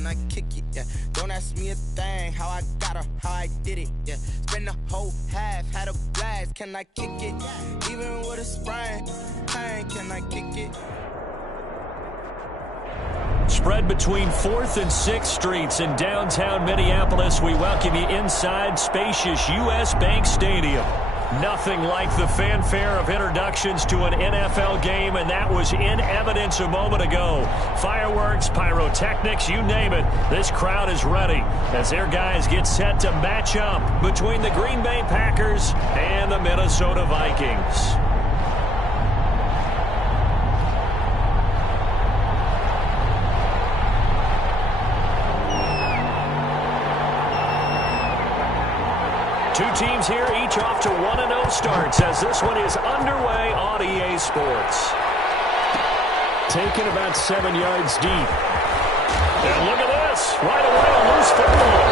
can I kick it? Yeah, don't ask me a thing, how I got her, how I did it. Yeah, spend the whole half, had a blast, can I kick it? Even with a sprain, pain, can I kick it? Spread between 4th and 6th Streets in downtown Minneapolis. We welcome you inside spacious U.S. Bank Stadium. Nothing like the fanfare of introductions to an NFL game, and that was in evidence a moment ago. Fireworks, pyrotechnics, you name it. This crowd is ready as their guys get set to match up between the Green Bay Packers and the Minnesota Vikings. Two teams here, each off to 1-0 starts as this one is underway on EA Sports. Taken about 7 yards deep. And look at this. Right away, a loose football.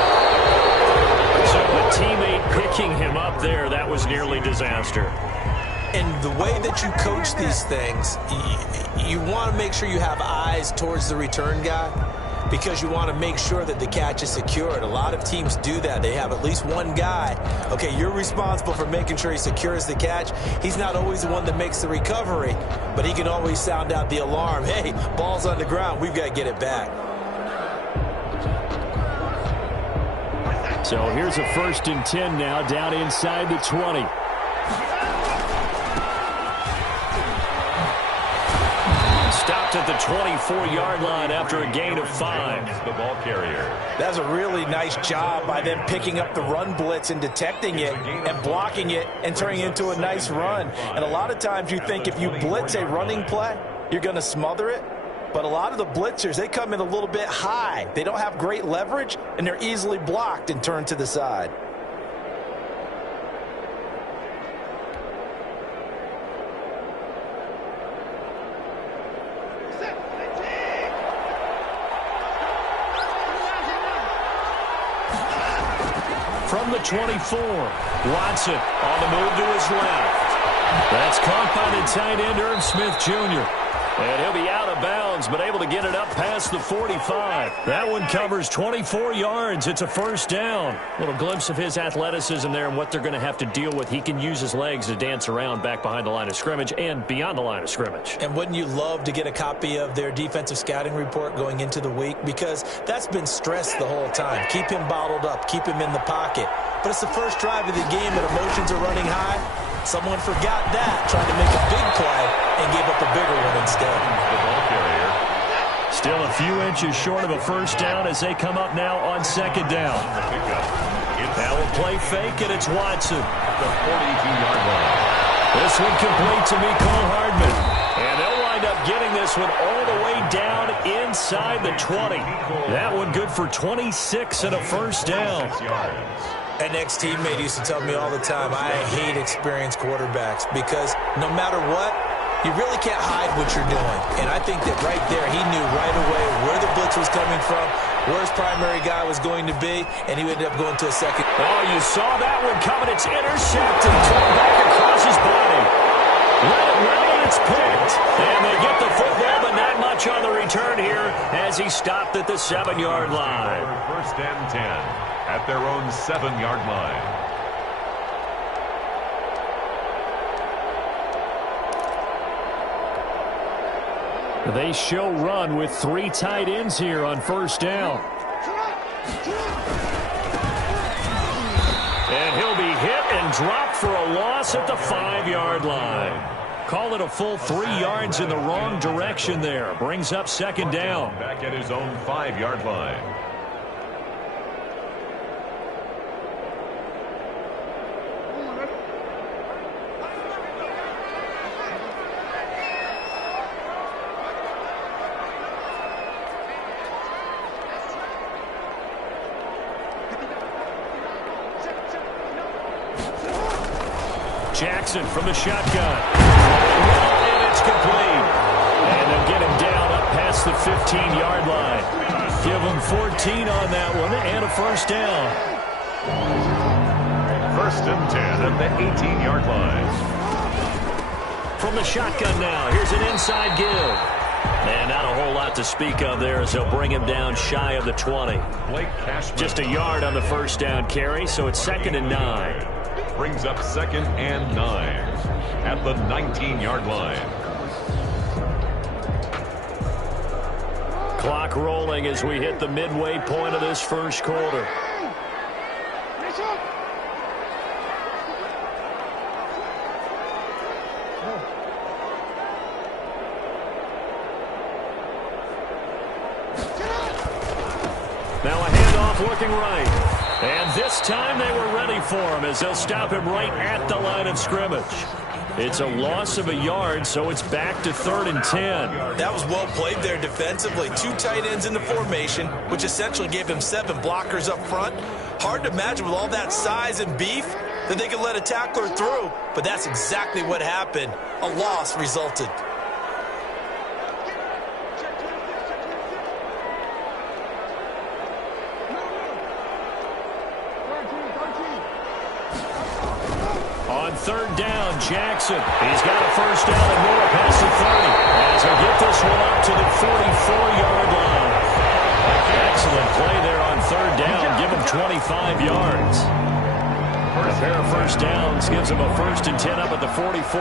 So a teammate picking him up there, that was nearly disaster. And the way that you coach these things, you want to make sure you have eyes towards the return guy, because you want to make sure that the catch is secured. A lot of teams do that. They have at least one guy. Okay, you're responsible for making sure he secures the catch. He's not always the one that makes the recovery, but he can always sound out the alarm. Hey, ball's on the ground. We've got to get it back. So here's a 1st and 10 now, down inside the 20. Stopped at the 24-yard line after a gain of 5. The ball carrier. That's a really nice job by them picking up the run blitz and detecting it and blocking it and turning it into a nice run. And a lot of times you think if you blitz a running play, you're going to smother it. But a lot of the blitzers, they come in a little bit high. They don't have great leverage, and they're easily blocked and turned to the side. From the 24, Watson on the move to his left. That's caught by the tight end, Irv Smith Jr. And he'll be out of bounds, but able to get it up past the 45. That one covers 24 yards. It's a 1st down. Little glimpse of his athleticism there and what they're going to have to deal with. He can use his legs to dance around back behind the line of scrimmage and beyond the line of scrimmage. And wouldn't you love to get a copy of their defensive scouting report going into the week? Because that's been stressed the whole time. Keep him bottled up. Keep him in the pocket. But it's the first drive of the game and emotions are running high. Someone forgot that, trying to make a big play, and gave up a bigger one instead. The ball carrier. Still a few inches short of a 1st down as they come up now on 2nd down. Now a play fake, and it's Watson. The 42-yard line. This one complete to Mecole Hardman. And they'll wind up getting this one all the way down inside the 20. That one good for 26 and a 1st down. An ex-teammate used to tell me all the time, I hate experienced quarterbacks because no matter what, you really can't hide what you're doing. And I think that right there, he knew right away where the blitz was coming from, where his primary guy was going to be, and he ended up going to a second. Oh, you saw that one coming. It's intercepted, thrown back across his body. Let it run, and it's picked. And they get the football, but not much on the return here as he stopped at the 7-yard line. 1st and 10. At their own 7-yard line. They show run with 3 tight ends here on 1st down. And he'll be hit and dropped for a loss at the 5-yard line. Call it a full 3 yards in the wrong direction there. Brings up 2nd down. Back at his own 5-yard line. Jackson from the shotgun. And it's complete. And they'll get him down up past the 15-yard line. Give him 14 on that one and a 1st down. 1st and 10 at the 18-yard line. From the shotgun now. Here's an inside give. And not a whole lot to speak of there as they'll bring him down shy of the 20. Just a yard on the first down carry, so it's 2nd and 9. Brings up 2nd and 9 at the 19-yard line. Clock rolling as we hit the midway point of this first quarter. Now a handoff looking right. And this time they were ready for him as they'll stop him right at the line of scrimmage. It's a loss of a yard, so it's back to 3rd and 10. That was well played there defensively. 2 tight ends in the formation, which essentially gave him 7 blockers up front. Hard to imagine with all that size and beef that they could let a tackler through, but that's exactly what happened. A loss resulted. On 3rd down, Jackson. He's got a first down and more past the 30 as he'll get this one up to the 44-yard line. Excellent play there on 3rd down. Give him 25 yards. A pair of first downs gives him a 1st and 10 up at the 44.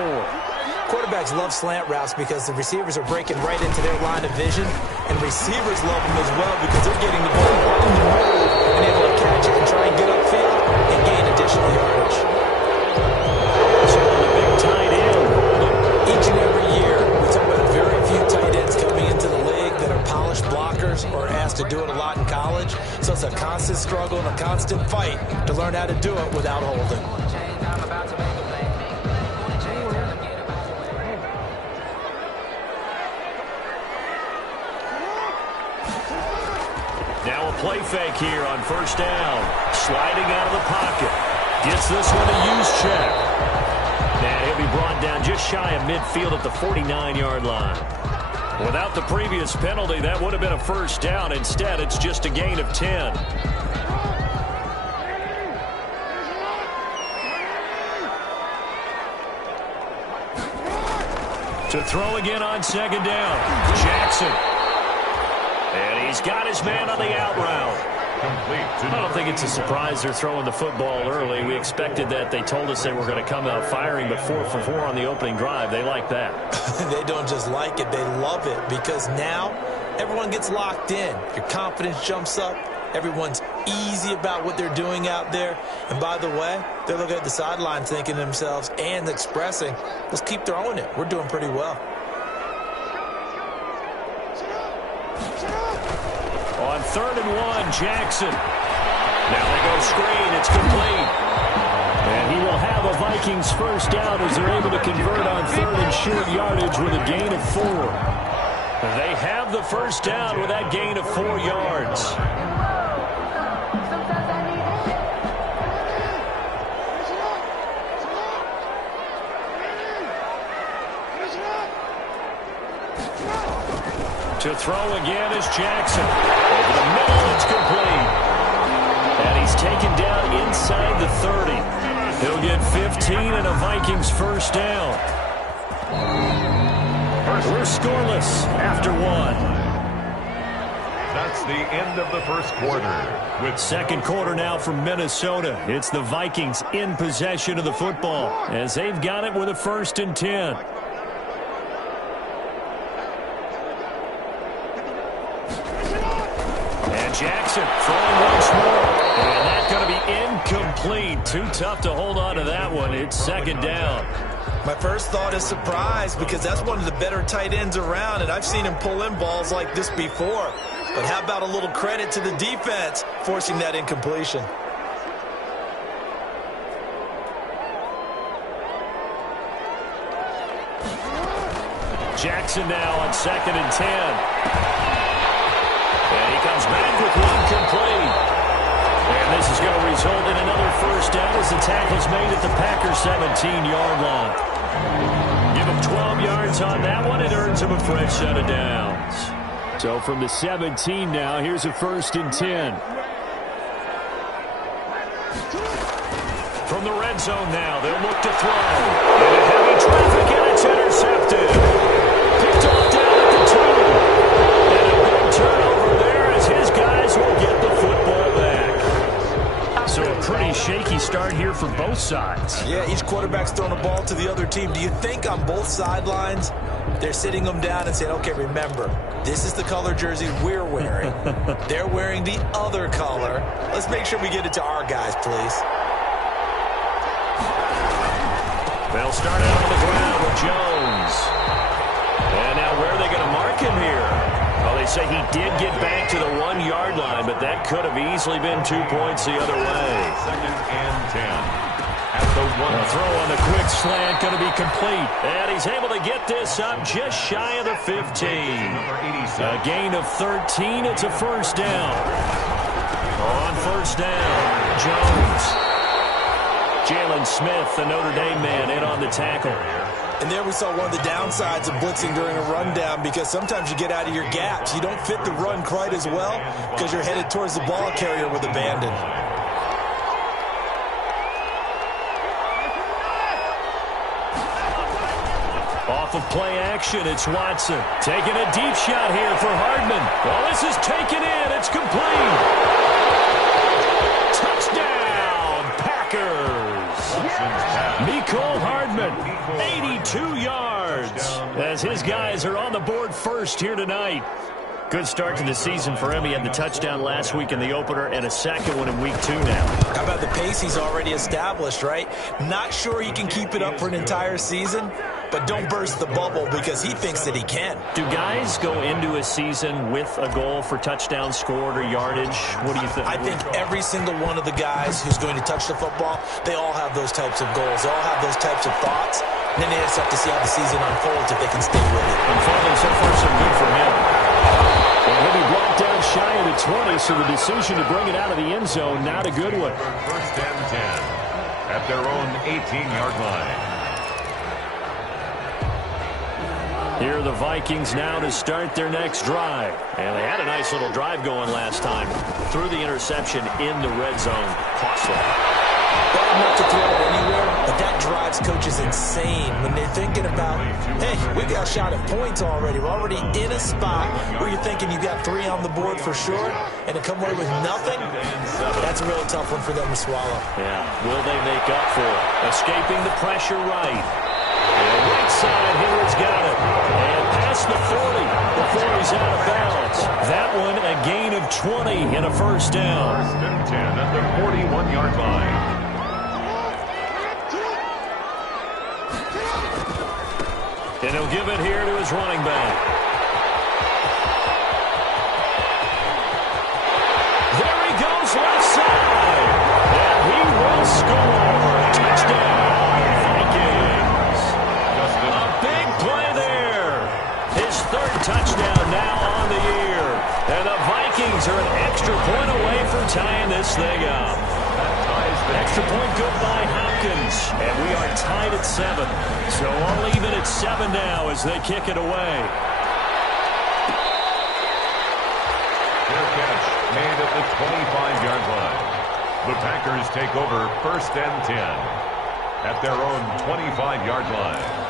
Quarterbacks love slant routes because the receivers are breaking right into their line of vision, and receivers love them as well because they're getting the ball in the move and able to catch it and try and get upfield and gain additional yardage. So the big tight end. Each and every year, we talk about very few tight ends coming into the league that are polished blockers or asked to do it a lot in college. So it's a constant struggle and a constant fight to learn how to do it without holding. Now a play fake here on 1st down. Sliding out of the pocket. Gets this one to use check. And he'll be brought down just shy of midfield at the 49-yard line. Without the previous penalty, that would have been a first down. Instead, it's just a gain of 10. To throw again on 2nd down. Jackson. And he's got his man on the out route. I don't think it's a surprise they're throwing the football early. We expected that. They told us they were going to come out firing, but 4 for 4 on the opening drive. They like that. They don't just like it, they love it, because now everyone gets locked in. Your confidence jumps up. Everyone's easy about what they're doing out there. And by the way, they're looking at the sideline thinking to themselves and expressing, let's keep throwing it. We're doing pretty well. On 3rd and 1, Jackson. Now they go screen. It's complete. And he will have a Vikings first down as they're able to convert on 3rd and short yardage with a gain of 4. They have the first down with that gain of 4 yards. To throw again is Jackson. Over the middle, it's complete. And he's taken down inside the 30. He'll get 15 and a Vikings first down. We're scoreless after 1. That's the end of the first quarter. With 2nd quarter now from Minnesota, it's the Vikings in possession of the football as they've got it with a 1st and 10. Jackson throwing once more. And that's going to be incomplete. Too tough to hold on to that one. It's 2nd down. My first thought is surprise because that's one of the better tight ends around, and I've seen him pull in balls like this before. But how about a little credit to the defense forcing that incompletion? Jackson now on 2nd and 10. And he comes back with one complete. And this is going to result in another first down as the tackle's made at the Packers' 17-yard line. Give him 12 yards on that one. It earns him a fresh set of downs. So from the 17 now, here's a 1st and 10. From the red zone now, they'll look to throw. Into heavy traffic, and it's intercepted. Picked off down at the 20. shaky start here for both sides. Yeah, each quarterback's throwing a ball to the other team. Do you think on both sidelines they're sitting them down and saying, okay, remember, this is the color jersey we're wearing. They're wearing the other color. Let's make sure we get it to our guys, please. They'll start out on the ground with Jones. And now where are they going to mark him here? Well, they say he did get back to the 1-yard line, but that could have easily been 2 points the other way. 2nd and 10. At the 1. A throw on the quick slant going to be complete. And he's able to get this up just shy of the 15. A gain of 13. It's a first down. On first down, Jones. Jalen Smith, the Notre Dame man, in on the tackle. And there we saw one of the downsides of blitzing during a rundown, because sometimes you get out of your gaps. You don't fit the run quite as well because you're headed towards the ball carrier with abandon. Off of play action, it's Watson. Taking a deep shot here for Hardman. Well, this is taken in. It's complete. Touchdown, Packers. Mecole Hardman, 82 yards. As his guys are on the board first here tonight. Good start to the season for him. He had the touchdown last week in the opener and a second one in week 2 now. How about the pace he's already established, right? Not sure he can keep it up for an entire season, but don't burst the bubble because he thinks that he can. Do guys go into a season with a goal for touchdown scored or yardage? What do you think? I think every single one of the guys who's going to touch the football, they all have those types of goals. They all have those types of thoughts. And then they just have to see how the season unfolds if they can stay with it. Unfolding so far so good for him. And he'll be brought down shy of the 20, so the decision to bring it out of the end zone, not a good one. 1st and 10 at their own 18-yard line. Here are the Vikings now to start their next drive. And they had a nice little drive going last time. Threw the interception in the red zone. Costly. Not to throw it anywhere, but that drives coaches insane when they're thinking about, hey, we got a shot at points already. We're already in a spot where you're thinking you got 3 on the board for sure, and to come away with nothing, that's a really tough one for them to swallow. Yeah, will they make up for it? Escaping the pressure right. And right side, Hilliard's got it. And past the 40 before he's out of bounds. That one, a gain of 20 and a first down. 1st and 10 at the 41-yard line. And he'll give it here to his running back. There he goes, left side. And he will score. Touchdown, Vikings. A big play there. His 3rd touchdown now on the year. And the Vikings are an extra point away from tying this thing up. Extra point good by Hopkins. And we are tied at 7. So all even at 7 now as they kick it away. Their catch made at the 25-yard line. The Packers take over 1st and 10 at their own 25-yard line.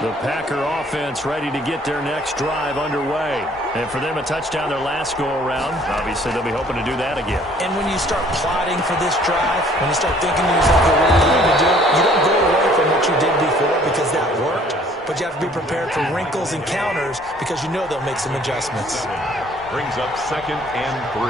The Packer offense ready to get their next drive underway. And for them, a touchdown their last go-around. Obviously, they'll be hoping to do that again. And when you start plotting for this drive, when you start thinking to yourself, what are you going to do? You don't go away from what you did before because that worked. But you have to be prepared for wrinkles and counters because you know they'll make some adjustments. Brings up 2nd and 3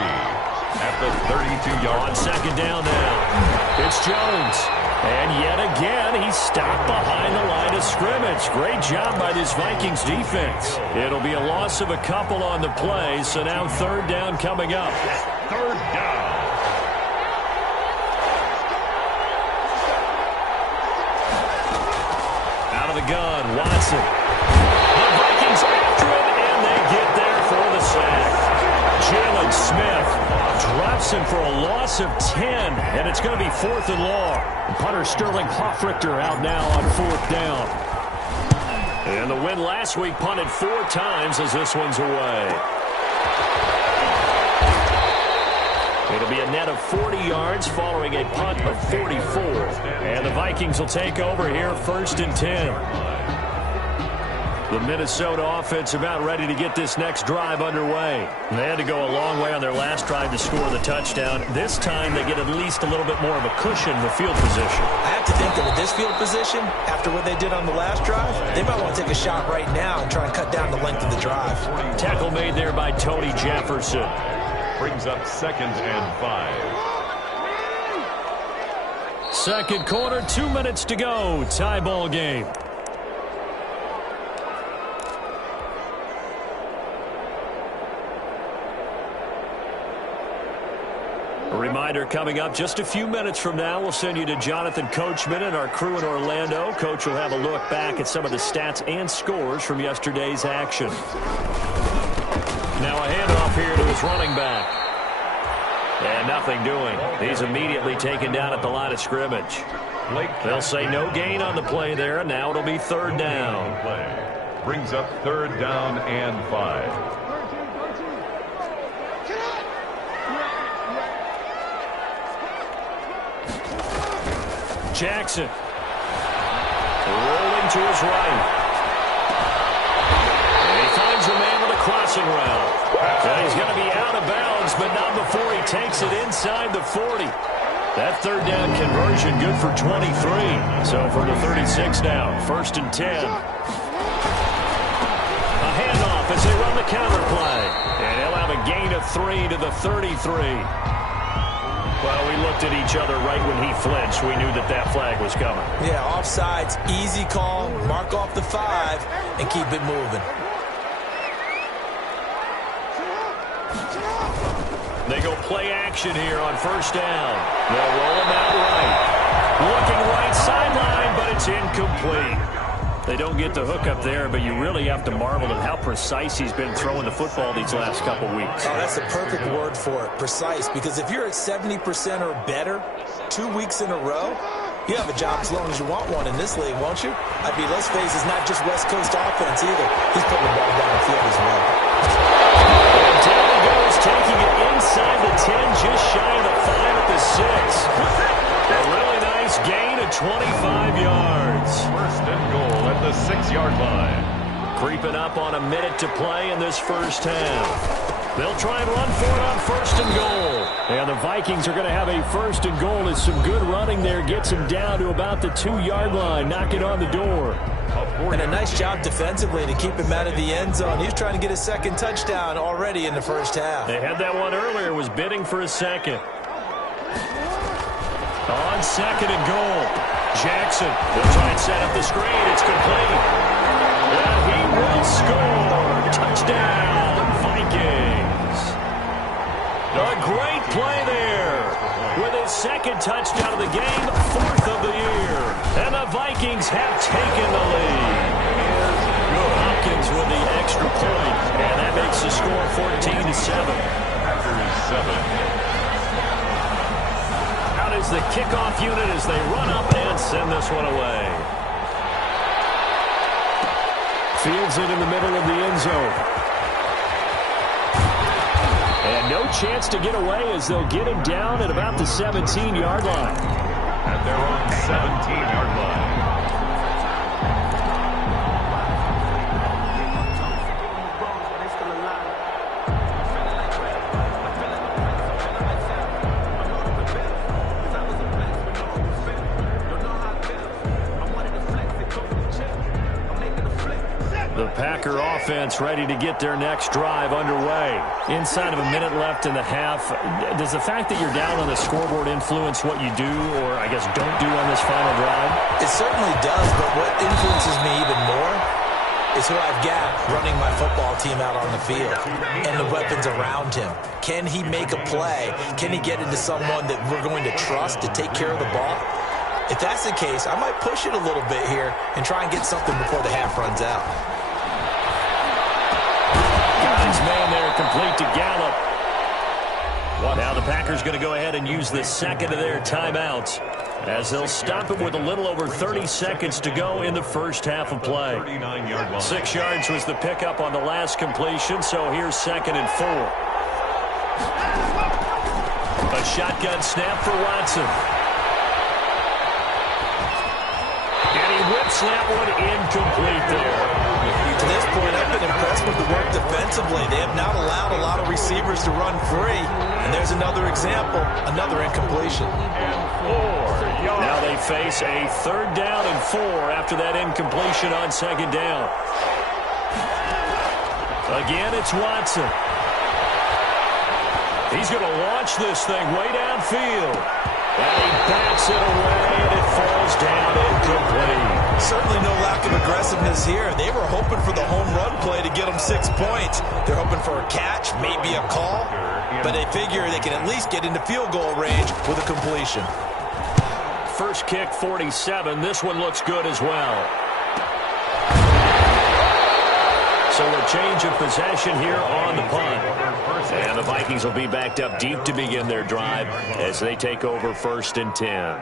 at the 32-yard line. On 2nd down now, it's Jones. And yet again, he's stopped behind the line of scrimmage. Great job by this Vikings defense. It'll be a loss of a couple on the play, so now 3rd down coming up. 3rd down. Out of the gun, Watson. The Vikings after him, and they get there for the sack. Jalen Smith drops him for a loss of 10, and it's going to be 4th and long. Punter Sterling Hoffrichter out now on 4th down. And the win last week punted 4 times as this one's away. It'll be a net of 40 yards following a punt of 44. And the Vikings will take over here 1st and 10. The Minnesota offense about ready to get this next drive underway. They had to go a long way on their last drive to score the touchdown. This time they get at least a little bit more of a cushion with field position. I have to think that with this field position, after what they did on the last drive, they might want to take a shot right now and try and cut down the length of the drive. Tackle made there by Tony Jefferson. Brings up 2nd and 5. Second quarter, 2 minutes to go. Tie ball game. A reminder coming up just a few minutes from now, we'll send you to Jonathan Coachman and our crew in Orlando. Coach will have a look back at some of the stats and scores from yesterday's action. Now a handoff here to his running back. And nothing doing. He's immediately taken down at the line of scrimmage. They'll say no gain on the play there, and now it'll be 3rd down. Brings up 3rd down and 5. Jackson rolling to his right. And he finds a man with a crossing route. And he's going to be out of bounds, but not before he takes it inside the 40. That 3rd down conversion good for 23. So for the 36 down, 1st and 10. A handoff as they run the counter play. And he'll have a gain of 3 to the 33. Well, we looked at each other right when he flinched. We knew that that flag was coming. Yeah, offsides, easy call, mark off the 5, and keep it moving. They go play action here on 1st down. They'll roll him out right. Looking right sideline, but it's incomplete. They don't get the hook up there, but you really have to marvel at how precise he's been throwing the football these last couple weeks. Oh, that's the perfect word for it, precise, because if you're at 70% or better 2 weeks in a row, you have a job as long as you want one in this league, won't you? I mean, let's face it, it's not just West Coast offense either. He's putting the ball down the field as well. And down he goes, taking it inside the 10, just shy of the 5 at the 6. A really nice gain of 25 yards. 1st and goal at the 6-yard line. Creeping up on a minute to play in this 1st half. They'll try and run for it on 1st and goal. And the Vikings are going to have a 1st and goal as some good running there gets him down to about the 2-yard line. Knock it on the door. And a nice job defensively to keep him out of the end zone. He's trying to get his 2nd touchdown already in the 1st half. They had that one earlier, was bidding for a 2nd. On 2nd and goal, Jackson will try and set up the screen. It's complete. And he will score. Touchdown, Vikings. A great play there. With his 2nd touchdown of the game, 4th of the year. And the Vikings have taken the lead. Hopkins with the extra point. And that makes the score 14-7. After 7. Is the kickoff unit as they run up and send this one away. Fields it in the middle of the end zone. And no chance to get away as they'll get him down at about the 17-yard line. At their own 17-yard line. The Packer offense ready to get their next drive underway. Inside of a minute left in the half, does the fact that you're down on the scoreboard influence what you do or, I guess, don't do on this final drive? It certainly does, but what influences me even more is who I've got running my football team out on the field and the weapons around him. Can he make a play? Can he get into someone that we're going to trust to take care of the ball? If that's the case, I might push it a little bit here and try and get something before the half runs out. Got his man there, complete to Gallup. Now the Packers going to go ahead and use the 2nd of their timeouts as they'll stop it with a little over 30 seconds to go in the 1st half of play. 39-yard line. 6 yards was the pickup on the last completion, so here's 2nd and 4. A shotgun snap for Watson. And he whips that one incomplete there. To this point, I've been impressed with the work defensively. They have not allowed a lot of receivers to run free. And there's another example, another incompletion. Now they face a 3rd down and 4 after that incompletion on 2nd down. Again, it's Watson. He's going to launch this thing way downfield. And he bats it away, and it falls down incomplete. Certainly no lack of aggressiveness here. They were hoping for the home run play to get them 6 points. They're hoping for a catch, maybe a call, but they figure they can at least get into field goal range with a completion. First kick, 47. This one looks good as well. So a change of possession here on the punt. And the Vikings will be backed up deep to begin their drive as they take over 1st and 10.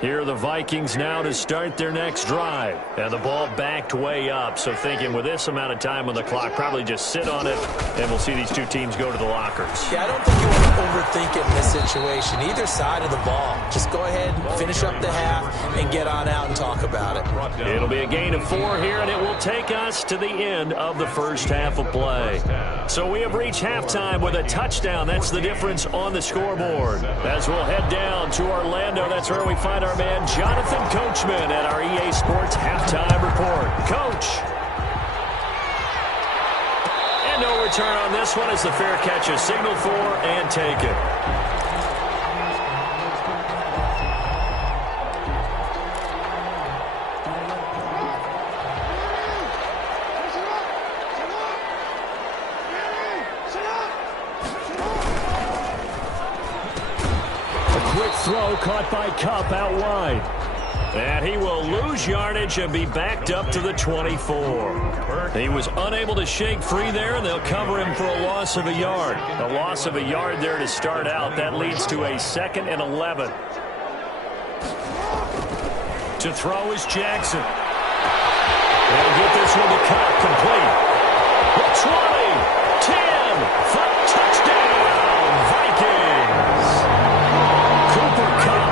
Here are the Vikings now to start their next drive. And the ball backed way up. So thinking with this amount of time on the clock, probably just sit on it, and we'll see these two teams go to the lockers. Yeah, I don't think you want to overthink it in this situation. Either side of the ball. Just go ahead, finish up the half, and get on out and talk about it. It'll be a gain of 4 here, and it will take us to the end of the first half of play. So we have reached halftime with a touchdown. That's the difference on the scoreboard. As we'll head down to Orlando, that's where we find our man Jonathan Coachman at our EA Sports Halftime Report. Coach. And no return on this one as the fair catch is signaled for and taken. Throw caught by Kupp out wide. And he will lose yardage and be backed up to the 24. He was unable to shake free there, and they'll cover him for a loss of a yard. A loss of a yard there to start out. That leads to a 2nd and 11. To throw is Jackson. They'll get this one to Kupp, complete. 20, 10, for touchdown, Vikings. Cooper Kupp,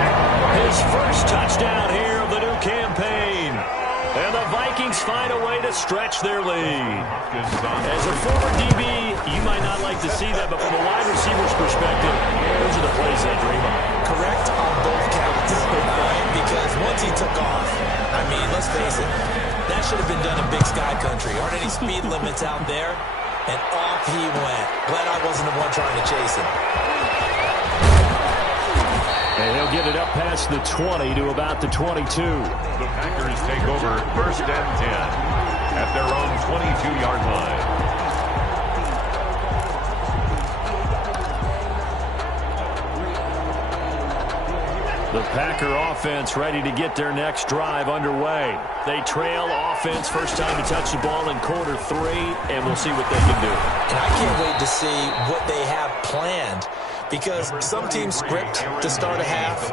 his first touchdown here of the new campaign. And the Vikings find a way to stretch their lead. As a former DB, you might not like to see that, but from a wide receiver's perspective, those are the plays they dream of. Correct on both counts, right? Because once he took off, I mean, let's face it, that should have been done in Big Sky Country. Aren't any speed limits out there? And off he went. Glad I wasn't the one trying to chase him. And he'll get it up past the 20 to about the 22. The Packers take over 1st and 10 at their own 22-yard line. The Packer offense ready to get their next drive underway. They trail offense, first time to touch the ball in quarter 3, and we'll see what they can do. And I can't wait to see what they have planned. Because some teams script to start a half.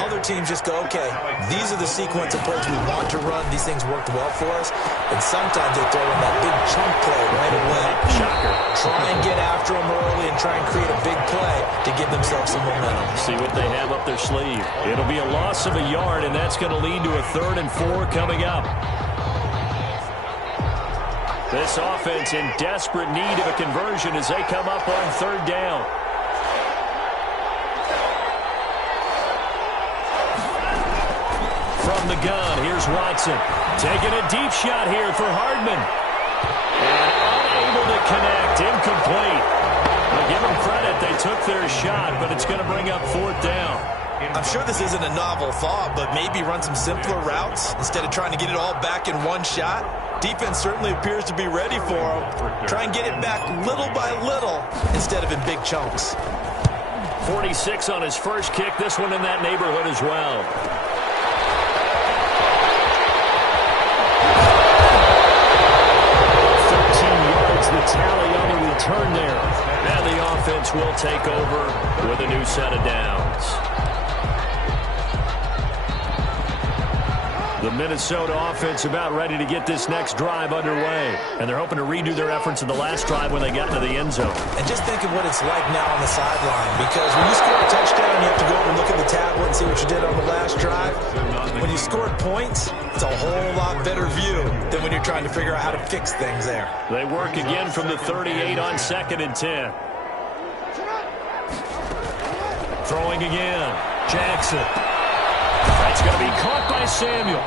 Other teams just go, okay, these are the sequence of plays we want to run. These things worked well for us. And sometimes they throw in that big chunk play right away. Shocker. Try and get after them early and try and create a big play to give themselves some momentum. See what they have up their sleeve. It'll be a loss of a yard, and that's going to lead to a 3rd and 4 coming up. This offense in desperate need of a conversion as they come up on 3rd down. From the gun, here's Watson. Taking a deep shot here for Hardman. And unable to connect, incomplete. I'll give them credit, they took their shot, but it's going to bring up 4th down. I'm sure this isn't a novel thought, but maybe run some simpler routes instead of trying to get it all back in one shot. Defense certainly appears to be ready for them. Try and get it back little by little instead of in big chunks. 46 on his first kick, this one in that neighborhood as well. The tally on the return there. And the offense will take over with a new set of downs. The Minnesota offense about ready to get this next drive underway. And they're hoping to redo their efforts in the last drive when they got into the end zone. And just think of what it's like now on the sideline. Because when you score a touchdown, you have to go over and look at the tablet and see what you did on the last drive. When you scored points, it's a whole lot better view than when you're trying to figure out how to fix things there. They work again from the 38 on 2nd and 10. Throwing again. Jackson. That's going to be caught by Samuel.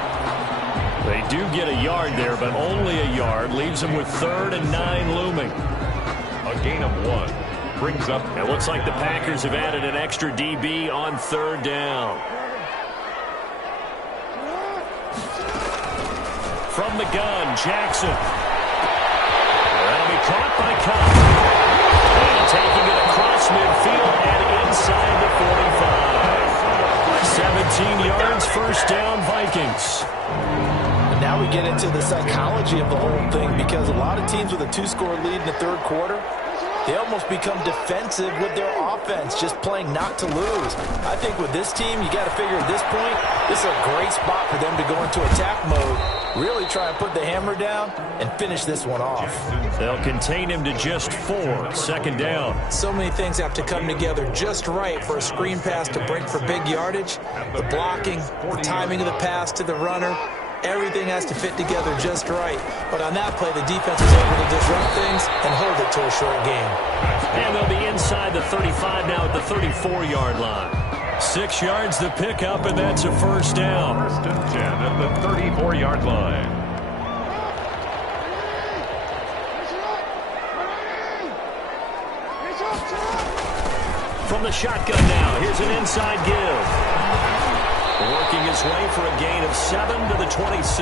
They do get a yard there, but only a yard. Leaves them with 3rd and 9 looming. A gain of 1 brings up. It looks like the Packers have added an extra DB on 3rd down. From the gun, Jackson. That'll be caught by Cobb. And taking it across midfield and inside the 45. 17 yards, 1st down, Vikings. And now we get into the psychology of the whole thing, because a lot of teams with a 2-score lead in the 3rd quarter, they almost become defensive with their offense, just playing not to lose. I think with this team, you got to figure at this point, this is a great spot for them to go into attack mode, really try and put the hammer down and finish this one off. They'll contain him to just 4, 2nd down. So many things have to come together just right for a screen pass to break for big yardage. The blocking, the timing of the pass to the runner, everything has to fit together just right. But on that play, the defense is able to disrupt things and hold it to a short game. And they'll be inside the 35 now at the 34-yard line. 6 yards the pickup, and that's a 1st down. 1st and 10 at the 34-yard line. From the shotgun now, here's an inside give. Working his way for a gain of 7 to the 26.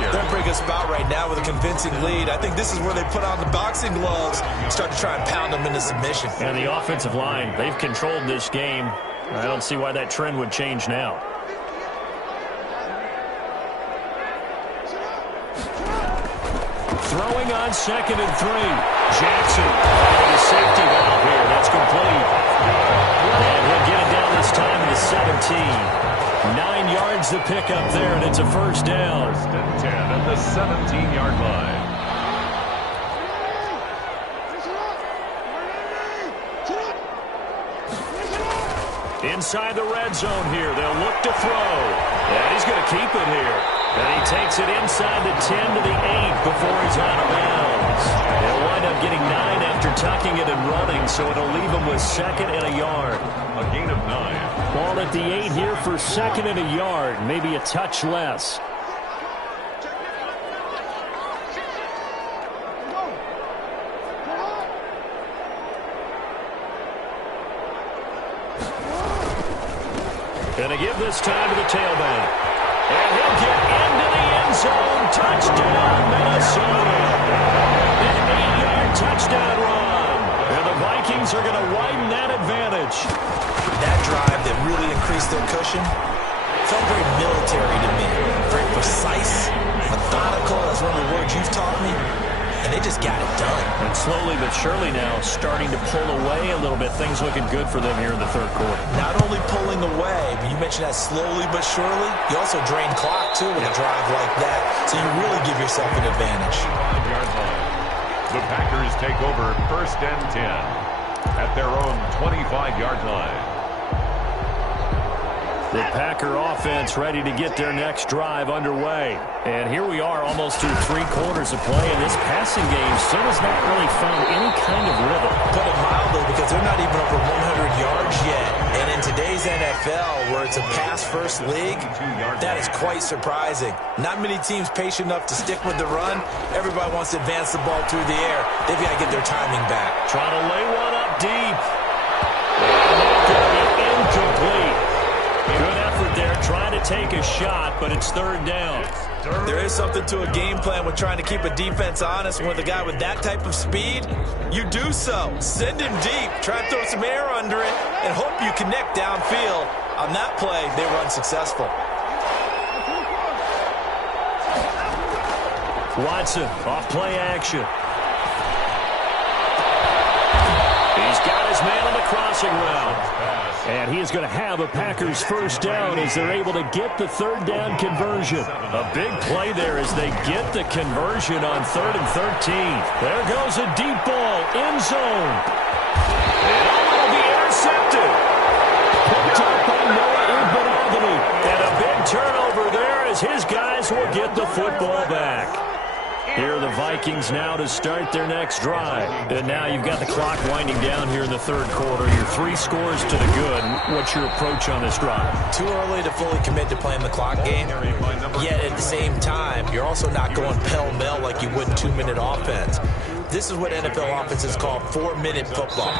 They're in a pretty good spot right now with a convincing lead. I think this is where they put on the boxing gloves and start to try and pound them into submission. And the offensive line, they've controlled this game. I don't see why that trend would change now. Throwing on 2nd and 3. Jackson finding a safety valve here. That's complete. And he'll get it down this time to the 17. 9 yards to pick up there, and it's a 1st down. 1st and 10 at the 17-yard line. Inside the red zone here. They'll look to throw. And he's going to keep it here. And he takes it inside the 10 to the 8 before he's out of bounds. They'll wind up getting 9 after tucking it and running, so it'll leave him with 2nd and a yard. A gain of 9. Ball at the 8 here for 2nd and a yard, maybe a touch less. Going to give this time to the tailback. And he'll get into the end zone. Touchdown, Minnesota. An 8-yard touchdown run. And the Vikings are going to widen that advantage. That drive that really increased their cushion felt very military to me. Very precise, methodical. That's one of the words you've taught me. And they just got it done. And slowly but surely now starting to pull away a little bit. Things looking good for them here in the 3rd quarter. Not only pulling away, but you mentioned that slowly but surely. You also drain clock, too, with a drive like that. So you really give yourself an advantage. 5-yard line. The Packers take over 1st and 10 at their own 25-yard line. The Packer offense ready to get their next drive underway. And here we are almost through 3 quarters of play, and this passing game still has not really found any kind of rhythm. Put it mildly, because they're not even over 100 yards yet. And in today's NFL, where it's a pass-first league, that is quite surprising. Not many teams patient enough to stick with the run. Everybody wants to advance the ball through the air. They've got to get their timing back. Trying to lay one up deep. Incomplete. Good effort there, trying to take a shot, but it's 3rd down. There is something to a game plan with trying to keep a defense honest. With a guy with that type of speed, you do so. Send him deep, try to throw some air under it, and hope you connect downfield. On that play, they run successful. Watson, off play action. He's He's got his man on the crossing route. And he is going to have a Packers first down as they're able to get the third down conversion. A big play there as they get the conversion on 3rd and 13. There goes a deep ball, end zone. And it will be intercepted. Picked up by Noah Igbinoghene. And a big turnover there as his guys will get the football back. Here are the Vikings now to start their next drive. And now you've got the clock winding down here in the third quarter. Your 3 scores to the good. What's your approach on this drive? Too early to fully commit to playing the clock game. Yet at the same time, you're also not going pell-mell like you would 2-minute offense. This is what NFL offenses call 4-minute football.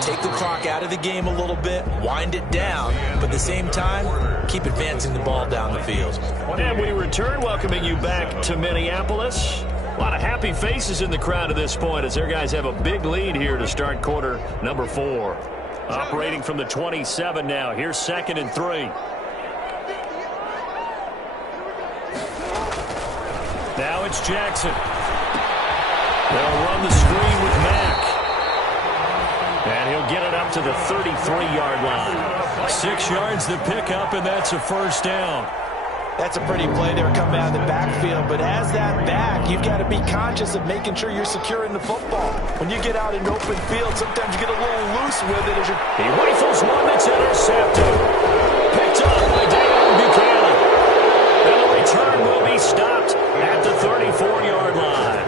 Take the clock out of the game a little bit, wind it down, but at the same time, keep advancing the ball down the field. And we return, welcoming you back to Minneapolis. A lot of happy faces in the crowd at this point as their guys have a big lead here to start quarter number 4. Operating from the 27 now. Here's 2nd and 3. Now it's Jackson. They'll run the screen with Mack. And he'll get it up to the 33-yard line. 6 yards to pick up, and that's a first down. That's a pretty play there coming out of the backfield, but as that back, you've got to be conscious of making sure you're securing the football. When you get out in open field, sometimes you get a little loose with it. He rifles one that's intercepted. Picked up by Daniel Buchanan. And the return will be stopped at the 34-yard line.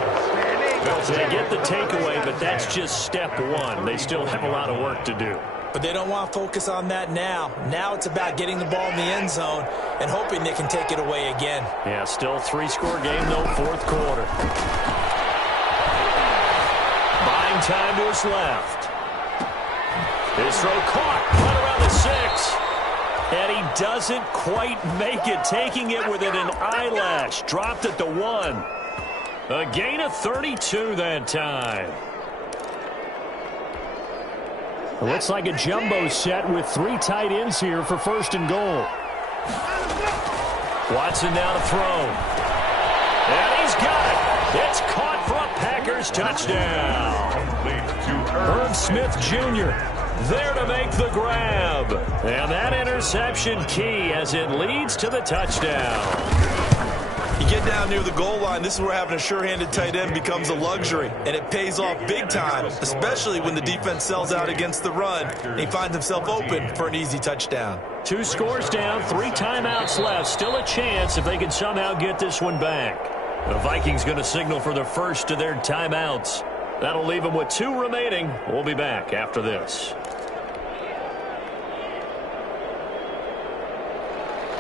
So they get the takeaway, but that's just step 1. They still have a lot of work to do. But they don't want to focus on that now. Now it's about getting the ball in the end zone and hoping they can take it away again. Yeah, still 3-score game, though, 4th quarter. Buying time to his left. His throw caught right around the 6. And he doesn't quite make it, taking it within an eyelash. Dropped at the 1. A gain of 32 that time. It looks like a jumbo set with 3 tight ends here for 1st and goal. Watson now to throw. And he's got it. It's caught for a Packers touchdown. Herb Smith Jr. there to make the grab. And that interception key as it leads to the touchdown. You get down near the goal line, this is where having a sure-handed tight end becomes a luxury, and it pays off big time, especially when the defense sells out against the run, and he finds himself open for an easy touchdown. 2 scores down, 3 timeouts left. Still a chance if they can somehow get this one back. The Vikings going to signal for the first of their timeouts. That'll leave them with 2 remaining. We'll be back after this.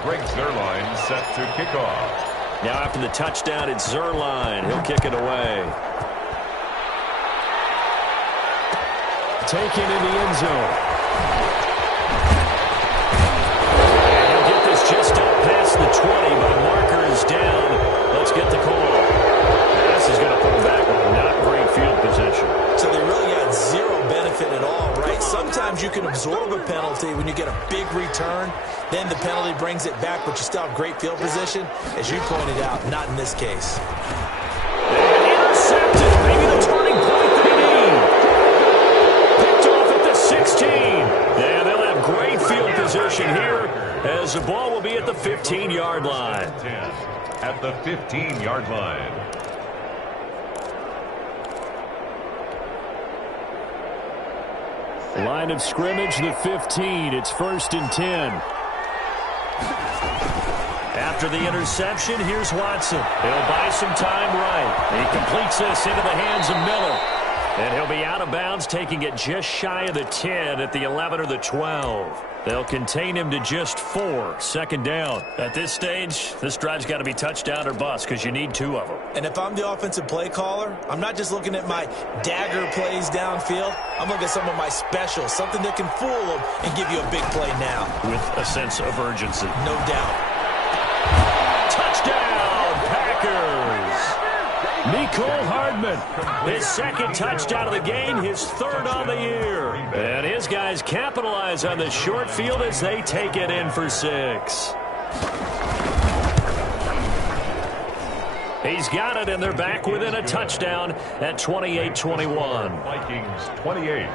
Greg Zuerlein set to kick off. Now after the touchdown, it's Zuerlein. He'll kick it away. Taken in the end zone. And he'll get this just up past the 20, but a marker is down. Let's get the call. This is going to put him back with not great field position. So they really got 0 benefit at all, right? Sometimes you can absorb a penalty when you get a big return. Then the penalty brings it back, but you still have great field position. As you pointed out, not in this case. And intercepted. Maybe the turning point they need. Picked off at the 16. And they'll have great field position here as the ball will be at the 15-yard line. At the 15-yard line. Line of scrimmage, the 15. It's 1st and 10. After the interception, here's Watson. He'll buy some time right. He completes this into the hands of Miller. And he'll be out of bounds, taking it just shy of the 10 at the 11 or the 12. They'll contain him to just 4. 2nd down. At this stage, this drive's got to be touchdown or bust because you need 2 of them. And if I'm the offensive play caller, I'm not just looking at my dagger plays downfield. I'm looking at some of my specials, something that can fool them and give you a big play now. With a sense of urgency. No doubt. Touchdown, Packers! Mecole Hardman, his 2nd touchdown of the game, his 3rd on the year. And his guys capitalize on the short field as they take it in for 6. He's got it, and they're back within a touchdown at 28-21. Vikings 28,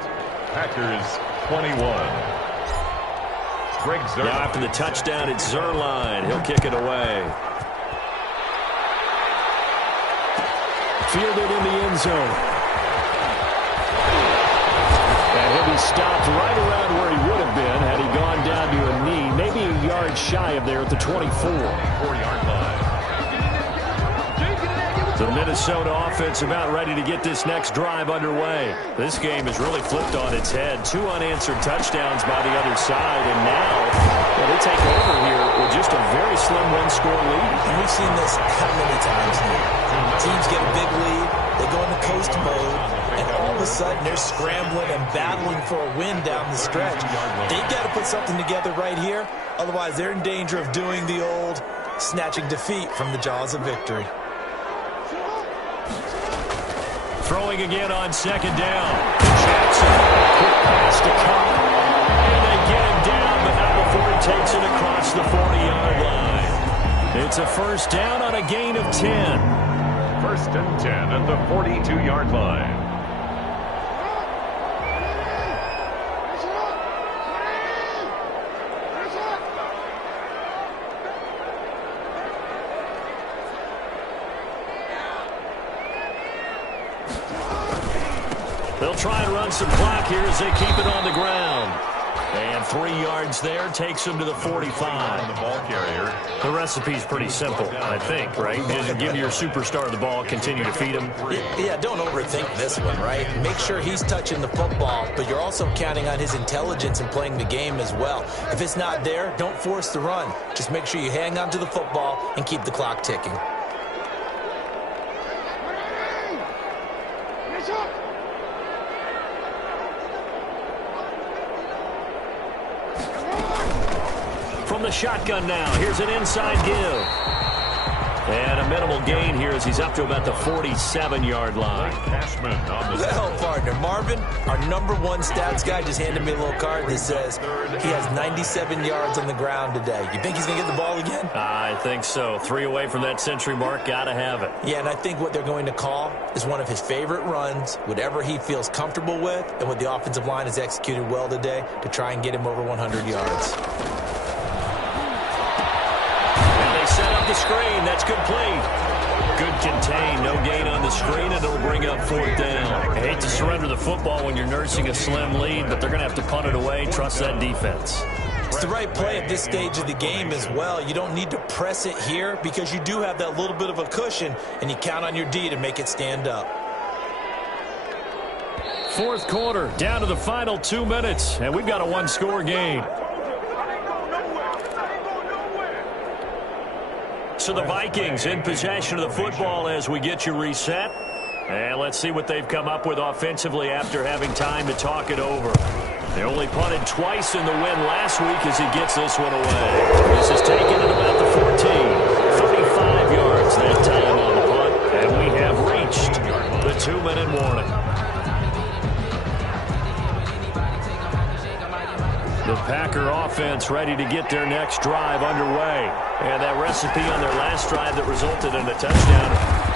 Packers 21. Now after the touchdown, it's Zerline. He'll kick it away. Fielded in the end zone. And he'll be stopped right around where he would have been had he gone down to a knee, maybe a yard shy of there at the 24. 4-yard line. The Minnesota offense about ready to get this next drive underway. This game has really flipped on its head. 2 unanswered touchdowns by the other side, and now they take over here with just a very slim one-score lead. And we've seen this how many times now. Teams get a big lead, they go into coast mode, and all of a sudden they're scrambling and battling for a win down the stretch. They've got to put something together right here, otherwise they're in danger of doing the old snatching defeat from the jaws of victory. Throwing again on second down. Jackson, quick pass to Cobb. And they get him down, but not before he takes it across the 40-yard line. It's a first down on a gain of 10. First and 10 at the 42-yard line. They'll try and run some clock here as they keep it on the ground. And 3 yards there takes them to the 45. The ball carrier. The recipe's pretty simple, I think, right? Just give your superstar the ball, continue to feed him. Yeah, don't overthink this one, right? Make sure he's touching the football, but you're also counting on his intelligence in playing the game as well. If it's not there, don't force the run. Just make sure you hang on to the football and keep the clock ticking. From the shotgun now, here's an inside give. And a minimal gain here as he's up to about the 47-yard line. Cashman on the Well, partner, Marvin, our #1 stats guy just handed me a little card that says he has 97 yards on the ground today. You think he's going to get the ball again? I think so. 3 away from that century mark, got to have it. Yeah, and I think what they're going to call is one of his favorite runs, whatever he feels comfortable with, and what the offensive line has executed well today to try and get him over 100 yards. Set up the screen. That's complete. Good contain. No gain on the screen, and it'll bring up 4th down. I hate to surrender the football when you're nursing a slim lead, but they're going to have to punt it away. Trust that defense. It's the right play at this stage of the game as well. You don't need to press it here because you do have that little bit of a cushion, and you count on your D to make it stand up. 4th quarter, down to the final 2 minutes, and we've got a 1-score game. So the Vikings in possession of the football as we get you reset. And let's see what they've come up with offensively after having time to talk it over. They only punted twice in the win last week as he gets this one away. This is taken at about the 14. 35 yards that time on the punt. And we have reached the 2-minute warning. The Packer offense ready to get their next drive underway. And that recipe on their last drive that resulted in a touchdown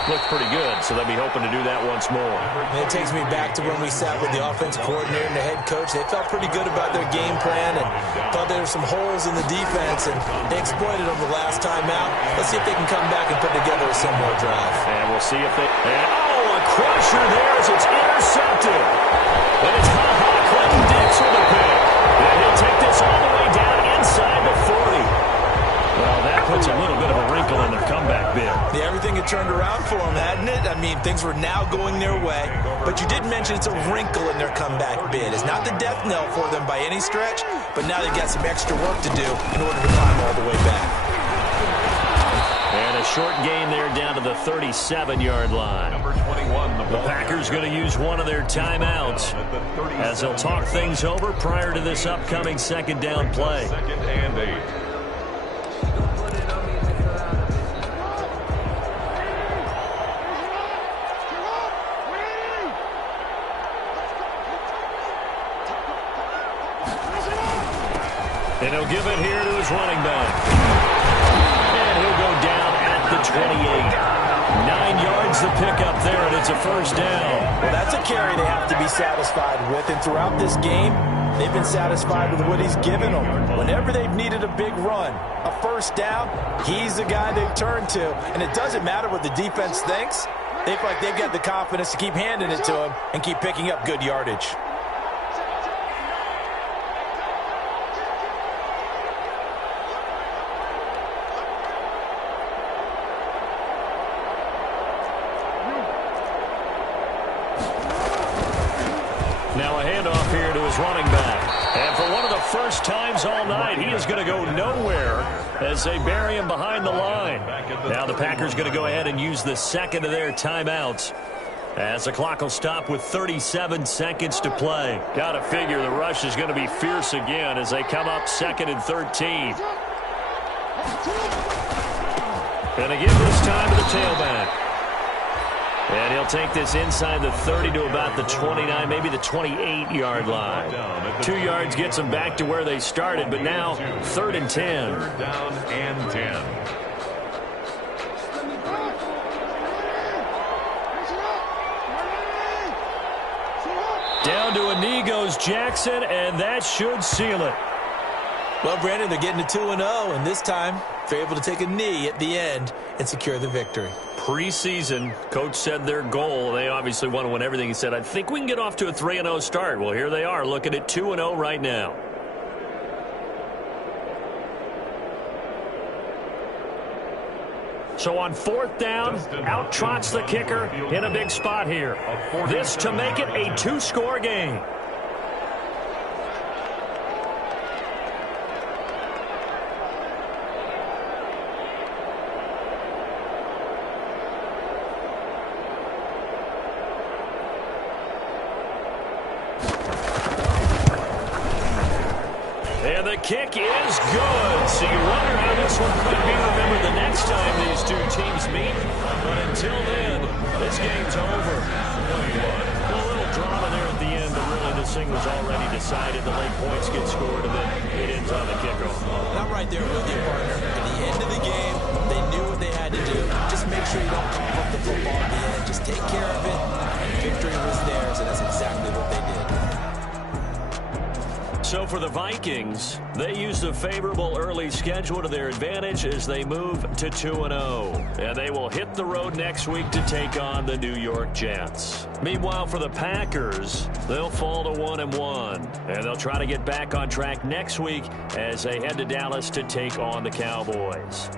looked pretty good, so they'll be hoping to do that once more. And it takes me back to when we sat with the offensive coordinator and the head coach. They felt pretty good about their game plan and thought there were some holes in the defense, and they exploited them the last time out. Let's see if they can come back and put together a similar drive. And we'll see if they... And, oh, a crusher there as it's intercepted. And it's Clinton Dix with a pick. And he'll take this all the way down inside the 40. Well, that puts a little bit of a wrinkle in their comeback bid. Yeah, everything had turned around for them, hadn't it? I mean, things were now going their way. But you did mention it's a wrinkle in their comeback bid. It's not the death knell for them by any stretch, but now they've got some extra work to do in order to climb all the way back. And a short gain there down to the 37-yard line. number 21. The Packers going to use one of their timeouts as they'll talk things over prior to this upcoming 2nd down play. 2nd and 8. And he'll give it here to his running back. And he'll go down at the 28. 9 yards the pickup there, and it's a first down. Well, that's a carry they have to be satisfied with, and throughout this game, they've been satisfied with what he's given them. Whenever they've needed a big run, a first down, he's the guy they've turned to. And it doesn't matter what the defense thinks. They feel like they've got the confidence to keep handing it to him and keep picking up good yardage. Now a handoff here to his running back. And for one of the first times all night, he is going to go nowhere as they bury him behind the line. Now the Packers going to go ahead and use the second of their timeouts, as the clock will stop with 37 seconds to play. Got to figure the rush is going to be fierce again as they come up 2nd and 13. And they give this time to the tailback. And he'll take this inside the 30 to about the 29, maybe the 28-yard line. 2 yards gets them back to where they started, but now 3rd and 10. 3rd down and 10. Down to a knee goes Jackson, and that should seal it. Well, Brandon, they're getting to 2-0, and this time they're able to take a knee at the end and secure the victory. Preseason, coach said their goal, they obviously want to win everything. He said, I think we can get off to a 3-0 start. Well, here they are, looking at 2-0 right now. So on 4th down, out trots the kicker in a big spot here. This to make it a 2-score game. And the kick is good. So you wonder how this one could be remembered the next time these two teams meet. But until then, this game's over. A little drama there at the end, but really this thing was already decided. The late points get scored, and then it ends on the kickoff. I'm right there with you, partner. At the end of the game, they knew what they had to do. Just make sure you don't cough up the football at the end. Just take care of it, and victory was theirs, and that's exactly what they did. So for the Vikings, they used a favorable early schedule to their advantage as they move to 2-0. And they will hit the road next week to take on the New York Jets. Meanwhile, for the Packers, they'll fall to 1-1. And they'll try to get back on track next week as they head to Dallas to take on the Cowboys.